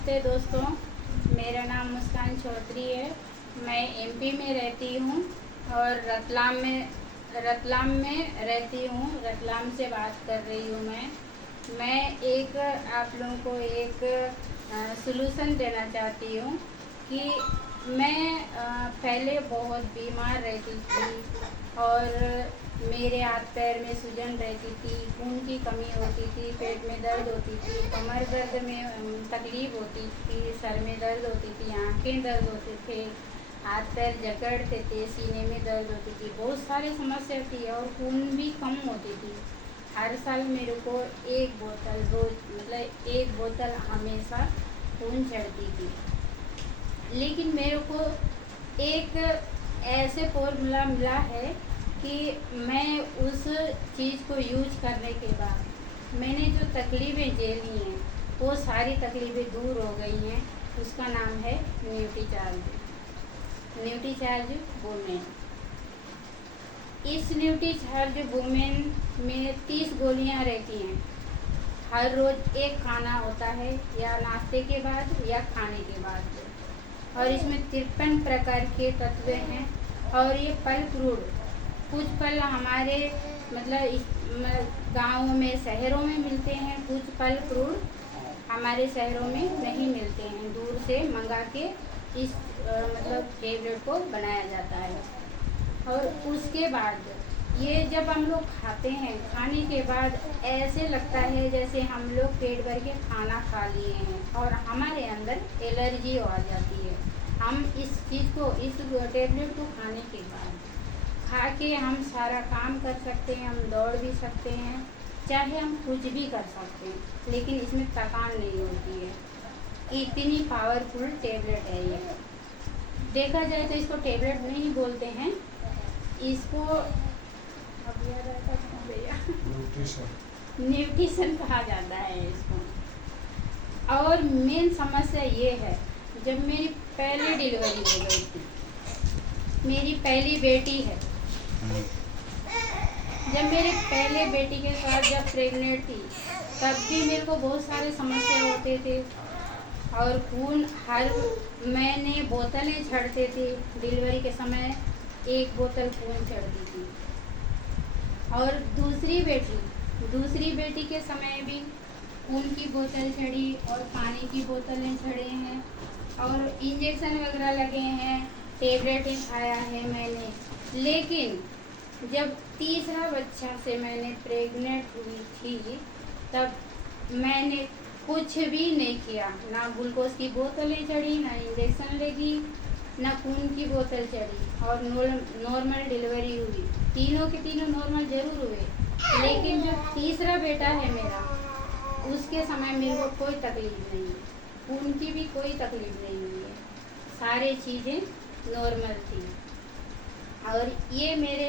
नमस्ते दोस्तों, मेरा नाम मुस्कान चौधरी है। मैं एमपी में रहती हूँ और रतलाम में रहती हूँ। रतलाम से बात कर रही हूँ मैं एक आप लोगों को एक सलूशन देना चाहती हूँ कि मैं पहले बहुत बीमार रहती थी और मेरे हाथ पैर में सूजन रहती थी, खून की कमी होती थी, पेट में दर्द होती थी, कमर दर्द में तकलीफ़ होती थी, सर में दर्द होती थी, आंखें दर्द होते थे, हाथ पैर जकड़ते थे, सीने में दर्द होती थी, बहुत सारी समस्या थी और खून भी कम होती थी। हर साल मेरे को एक बोतल रोज़ मतलब एक बोतल हमेशा खून चढ़ती थी। लेकिन मेरे को एक ऐसे फॉर्मूला मिला है कि मैं उस चीज़ को यूज करने के बाद मैंने जो तकलीफ़ें झेली हैं वो सारी तकलीफ़ें दूर हो गई हैं। उसका नाम है न्यूट्रीचार्ज वुमेन। इस न्यूट्रीचार्ज वुमेन में 30 गोलियां रहती हैं। हर रोज़ एक खाना होता है, या नाश्ते के बाद या खाने के बाद, और इसमें 53 प्रकार के तत्व हैं। और ये फल फ्रूट कुछ फल हमारे गाँव में शहरों में मिलते हैं, कुछ फल फ्रूट हमारे शहरों में नहीं मिलते हैं, दूर से मंगा के इस टेबलेट को बनाया जाता है। और उसके बाद ये जब हम लोग खाते हैं, खाने के बाद ऐसे लगता है जैसे हम लोग पेट भर के खाना खा लिए हैं और हमारे अंदर एलर्जी आ जाती है। हम इस टेबलेट को खाने के बाद खा के हम सारा काम कर सकते हैं, हम दौड़ भी सकते हैं, चाहे हम कुछ भी कर सकते हैं, लेकिन इसमें थकान नहीं होती है। इतनी पावरफुल टेबलेट है ये। देखा जाए तो इसको टेबलेट नहीं बोलते हैं, इसको अब याद आता है भैया न्यूट्रिशन कहा जाता है इसको। और मेन समस्या ये है, जब मेरी पहली डिलीवरी हो गई थी, मेरी पहली बेटी है, जब मेरे पहले बेटी के साथ जब प्रेग्नेंट थी तब भी मेरे को बहुत सारे समस्या होते थे और खून हर महीने बोतलें चढ़ते थे। डिलीवरी के समय एक बोतल खून चढ़ती थी। और दूसरी बेटी के समय भी खून की बोतल चढ़ी और पानी की बोतलें चढ़े हैं और इंजेक्शन वगैरह लगे हैं, टेबलेटें खाया है मैंने। लेकिन जब तीसरा बच्चा से मैंने प्रेग्नेंट हुई थी तब मैंने कुछ भी नहीं किया, ना ग्लूकोज की बोतलें चढ़ी, ना इंजेक्शन लगी, ना खून की बोतल चढ़ी और नॉर्मल डिलीवरी हुई। तीनों के तीनों नॉर्मल ज़रूर हुए, लेकिन जो तीसरा बेटा है मेरा, उसके समय मेरे को कोई तकलीफ़ नहीं है, खून की भी कोई तकलीफ़ नहीं हुई है, सारी चीज़ें नॉर्मल थी। और ये मेरे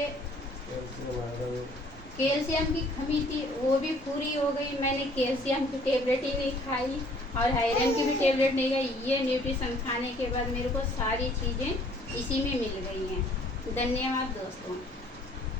कैल्शियम की कमी थी, वो भी पूरी हो गई। मैंने कैल्शियम की टेबलेट ही नहीं खाई और आयरन की भी टेबलेट नहीं खाई। ये न्यूट्रिशन खाने के बाद मेरे को सारी चीज़ें इसी में मिल गई हैं। धन्यवाद दोस्तों।